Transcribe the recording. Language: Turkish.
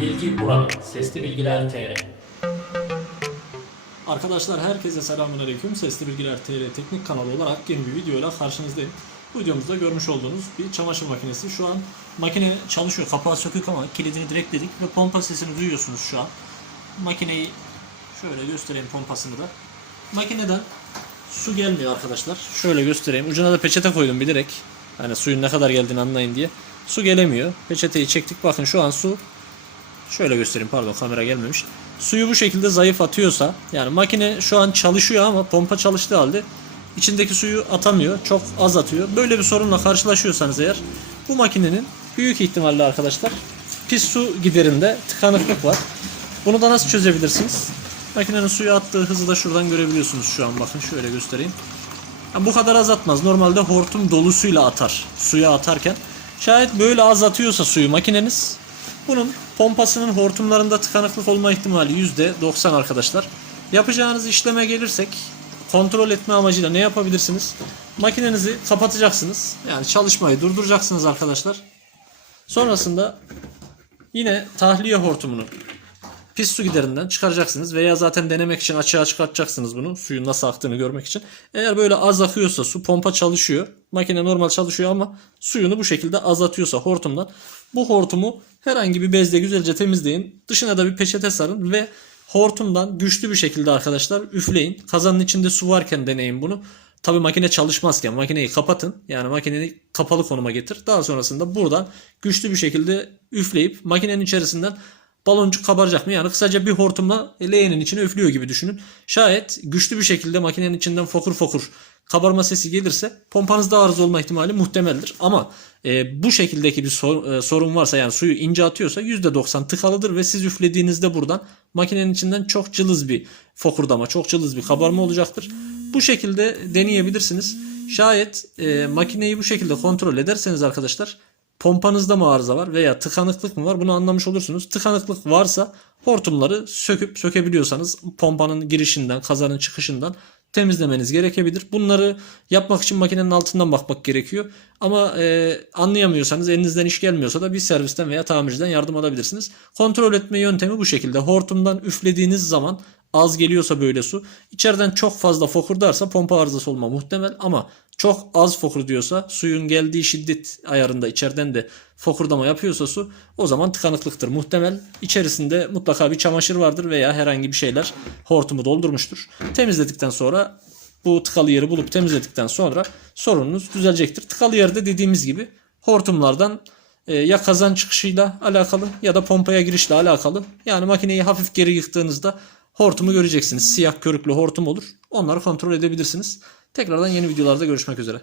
Bilgi burada. Sesli Bilgiler TR. Arkadaşlar herkese selamünaleyküm. Sesli Bilgiler TR teknik kanalı olarak yeni bir videoyla karşınızdayım. Bu videomuzda görmüş olduğunuz bir çamaşır makinesi. Şu an makine çalışıyor. Kapağı sökük ama kilidini direkledik ve pompa sesini duyuyorsunuz şu an. Makineyi şöyle göstereyim pompasını da. Makineden su gelmiyor arkadaşlar. Şöyle göstereyim. Ucuna da peçete koydum bilerek. Hani suyun ne kadar geldiğini anlayın diye. Su gelemiyor. Peçeteyi çektik. Bakın şu an su Şöyle göstereyim pardon kamera gelmemiş. Suyu bu şekilde zayıf atıyorsa yani makine şu an çalışıyor ama pompa çalıştığı halde içindeki suyu atamıyor. Çok az atıyor. Böyle bir sorunla karşılaşıyorsanız eğer bu makinenin büyük ihtimalle arkadaşlar pis su giderinde tıkanıklık var. Bunu da nasıl çözebilirsiniz? Makinenin suyu attığı hızı da şuradan görebiliyorsunuz şu an bakın şöyle göstereyim. Ya bu kadar az atmaz. Normalde hortum dolusuyla atar. Suya atarken. Şayet böyle az atıyorsa suyu makineniz bunun pompasının hortumlarında tıkanıklık olma ihtimali %90 arkadaşlar. Yapacağınız işleme gelirsek kontrol etme amacıyla ne yapabilirsiniz? Makinenizi kapatacaksınız. Yani çalışmayı durduracaksınız arkadaşlar. Sonrasında yine tahliye hortumunu pis su giderinden çıkaracaksınız veya zaten denemek için açığa çıkartacaksınız bunu suyun nasıl aktığını görmek için. Eğer böyle az akıyorsa su pompa çalışıyor. Makine normal çalışıyor ama suyunu bu şekilde azaltıyorsa hortumdan bu hortumu herhangi bir bezle güzelce temizleyin. Dışına da bir peçete sarın ve hortumdan güçlü bir şekilde arkadaşlar üfleyin. Kazanın içinde su varken deneyin bunu. Tabi makine çalışmazken makineyi kapatın. Yani makineyi kapalı konuma getir. Daha sonrasında buradan güçlü bir şekilde üfleyip makinenin içerisinden baloncuk kabaracak mı? Yani kısaca bir hortumla leğenin içine üflüyor gibi düşünün. Şayet güçlü bir şekilde makinenin içinden fokur fokur kabarma sesi gelirse pompanızda arıza olma ihtimali muhtemeldir. Ama e, bu şekildeki bir sor- e, sorun varsa yani suyu ince atıyorsa %90 tıkalıdır ve siz üflediğinizde buradan makinenin içinden çok cılız bir fokurdama, çok cılız bir kabarma olacaktır. Bu şekilde deneyebilirsiniz. Şayet e, makineyi bu şekilde kontrol ederseniz arkadaşlar pompanızda mı arıza var veya tıkanıklık mı var bunu anlamış olursunuz. Tıkanıklık varsa hortumları söküp sökebiliyorsanız pompanın girişinden, kazanın çıkışından temizlemeniz gerekebilir. Bunları yapmak için makinenin altından bakmak gerekiyor. Ama e, anlayamıyorsanız elinizden iş gelmiyorsa da bir servisten veya tamirciden yardım alabilirsiniz. Kontrol etme yöntemi bu şekilde. Hortumdan üflediğiniz zaman az geliyorsa böyle su içeriden çok fazla fokurdarsa pompa arızası olma muhtemel ama çok az fokur diyorsa suyun geldiği şiddet ayarında içeriden de fokurdama yapıyorsa su o zaman tıkanıklıktır muhtemel. İçerisinde mutlaka bir çamaşır vardır veya herhangi bir şeyler hortumu doldurmuştur. Temizledikten sonra bu tıkalı yeri bulup temizledikten sonra sorununuz düzelecektir. Tıkalı yerde dediğimiz gibi hortumlardan e, ya kazan çıkışıyla alakalı ya da pompaya girişle alakalı. Yani makineyi hafif geri yıktığınızda hortumu göreceksiniz. Siyah körüklü hortum olur. Onları kontrol edebilirsiniz. Tekrardan yeni videolarda görüşmek üzere.